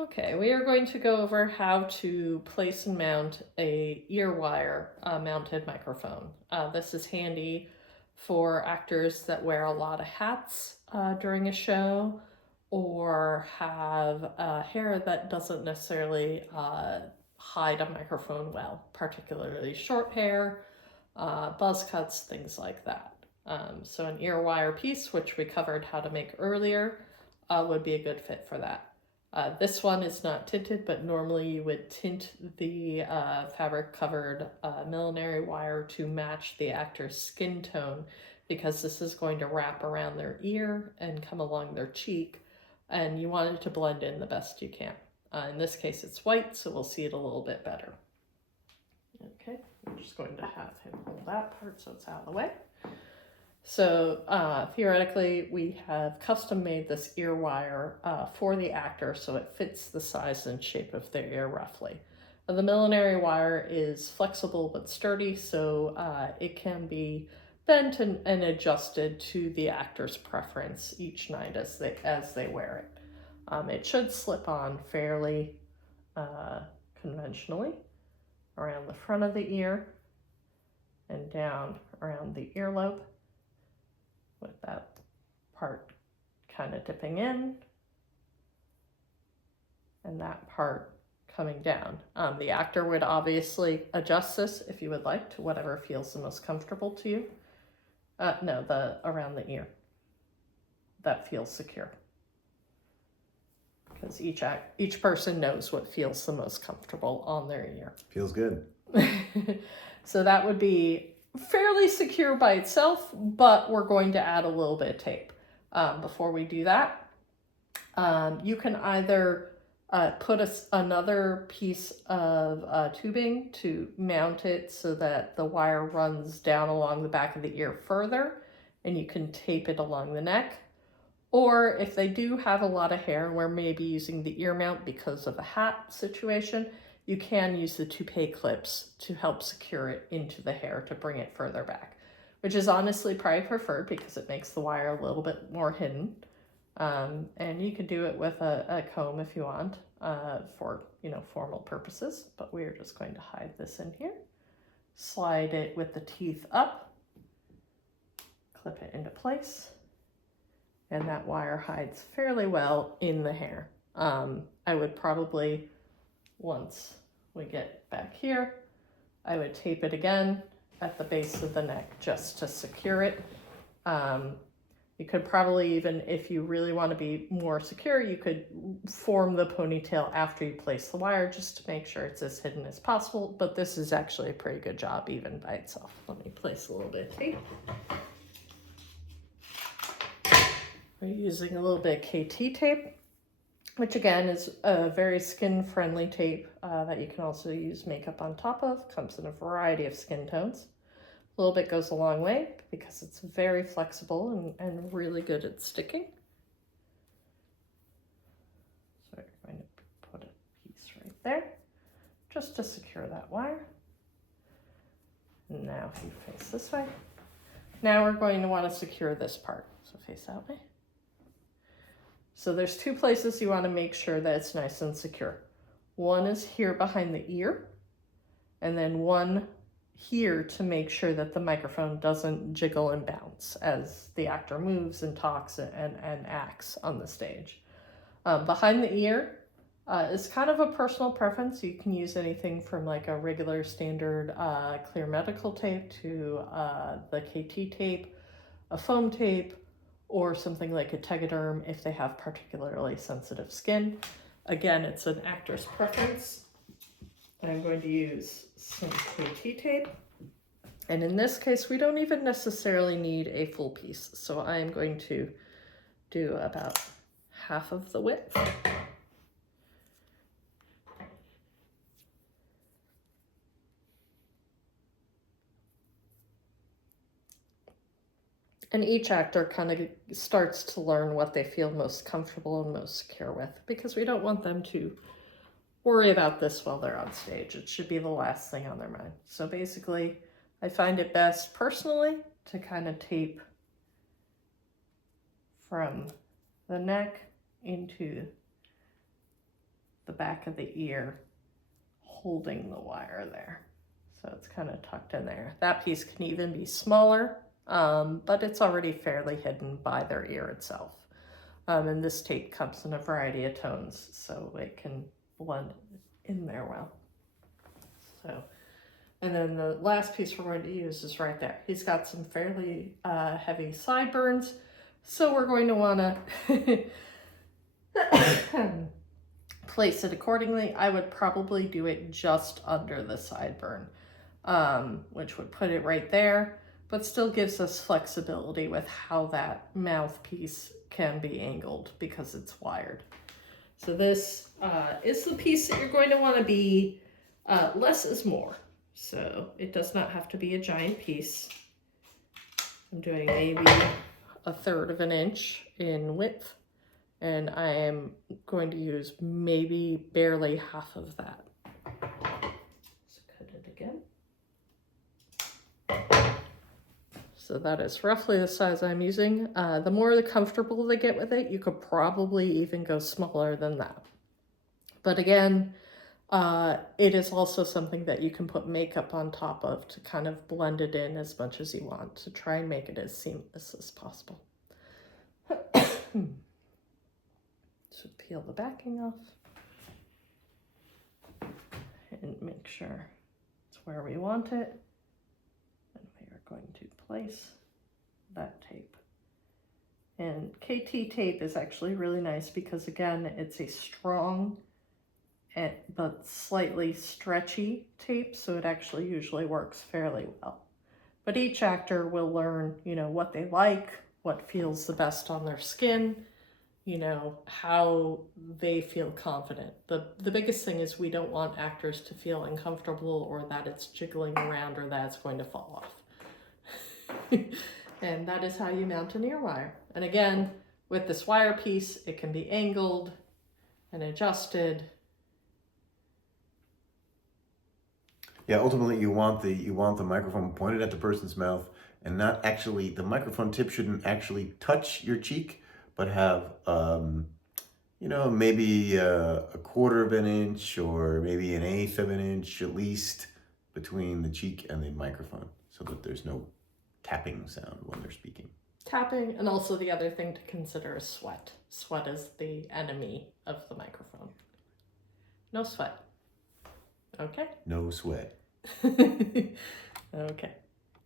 Okay, we are going to go over how to place and mount a ear wire mounted microphone. This is handy for actors that wear a lot of hats during a show or have hair that doesn't necessarily hide a microphone well, particularly short hair, buzz cuts, things like that. So an ear wire piece, which we covered how to make earlier, would be a good fit for that. This one is not tinted, but normally you would tint the fabric covered millinery wire to match the actor's skin tone, because this is going to wrap around their ear and come along their cheek, and you want it to blend in the best you can. In this case it's white, so we'll see it a little bit better. Okay, I'm just going to have him hold that part so it's out of the way. So theoretically, we have custom made this ear wire for the actor so it fits the size and shape of their ear roughly. The millinery wire is flexible but sturdy, so it can be bent and adjusted to the actor's preference each night as they wear it. It should slip on fairly conventionally around the front of the ear and down around the earlobe, with that part kind of dipping in and that part coming down. The actor would obviously adjust this if you would like to whatever feels the most comfortable to you. No, around the ear. That feels secure. Because each person knows what feels the most comfortable on their ear. Feels good. So that would be fairly secure by itself, but we're going to add a little bit of tape. Before we do that, you can either put another piece of tubing to mount it so that the wire runs down along the back of the ear further, and you can tape it along the neck. Or if they do have a lot of hair, we're maybe using the ear mount because of a hat situation, you can use the toupee clips to help secure it into the hair to bring it further back, which is honestly probably preferred because it makes the wire a little bit more hidden. And you can do it with a comb if you want for formal purposes, but we're just going to hide this in here. Slide it with the teeth up, clip it into place, and that wire hides fairly well in the hair. I would probably, once we get back here, I would tape it again at the base of the neck just to secure it. You could probably even, if you really want to be more secure, you could form the ponytail after you place the wire just to make sure it's as hidden as possible, but this is actually a pretty good job even by itself. Let me place a little bit of tape. We're using a little bit of KT tape, which again is a very skin-friendly tape that you can also use makeup on top of. Comes in a variety of skin tones. A little bit goes a long way because it's very flexible and really good at sticking. So we're going to put a piece right there just to secure that wire. Now if you face this way. Now we're going to want to secure this part. So face that way. So there's two places you want to make sure that it's nice and secure. One is here behind the ear, and then one here to make sure that the microphone doesn't jiggle and bounce as the actor moves and talks and acts on the stage. Behind the ear is kind of a personal preference. You can use anything from like a regular standard clear medical tape to the KT tape, a foam tape, or something like a Tegaderm if they have particularly sensitive skin. Again, it's an actor's preference. I'm going to use some KT tape. And in this case, we don't even necessarily need a full piece. So I'm going to do about half of the width. And each actor kind of starts to learn what they feel most comfortable and most secure with, because we don't want them to worry about this while they're on stage. It should be the last thing on their mind. So basically, I find it best personally to kind of tape from the neck into the back of the ear holding the wire there. So it's kind of tucked in there. That piece can even be smaller, but it's already fairly hidden by their ear itself. And this tape comes in a variety of tones, so it can blend in there well. So, and then the last piece we're going to use is right there. He's got some fairly heavy sideburns, so we're going to want to place it accordingly. I would probably do it just under the sideburn, which would put it right there, but still gives us flexibility with how that mouthpiece can be angled because it's wired. So this is the piece that you're going to want to be, less is more. So it does not have to be a giant piece. I'm doing maybe 1/3 of an inch in width, and I am going to use maybe barely half of that. So cut it again. So that is roughly the size I'm using. The more comfortable they get with it, you could probably even go smaller than that. But again, it is also something that you can put makeup on top of to kind of blend it in as much as you want to try and make it as seamless as possible. So peel the backing off and make sure it's where we want it. And we are going to place that tape. And KT tape is actually really nice because again, it's a strong but slightly stretchy tape, so it actually usually works fairly well. But each actor will learn, you know, what they like, what feels the best on their skin, you know, how they feel confident. The biggest thing is we don't want actors to feel uncomfortable or that it's jiggling around or that it's going to fall off. And that is how you mount an ear wire. And again, with this wire piece, it can be angled and adjusted. Yeah, ultimately you want the microphone pointed at the person's mouth and not actually, the microphone tip shouldn't actually touch your cheek, but have, you know, maybe a 1/4 of an inch or maybe 1/8 of an inch at least between the cheek and the microphone so that there's no tapping sound when they're speaking. Tapping, and also the other thing to consider is sweat. Sweat is the enemy of the microphone. No sweat. Okay? No sweat. Okay.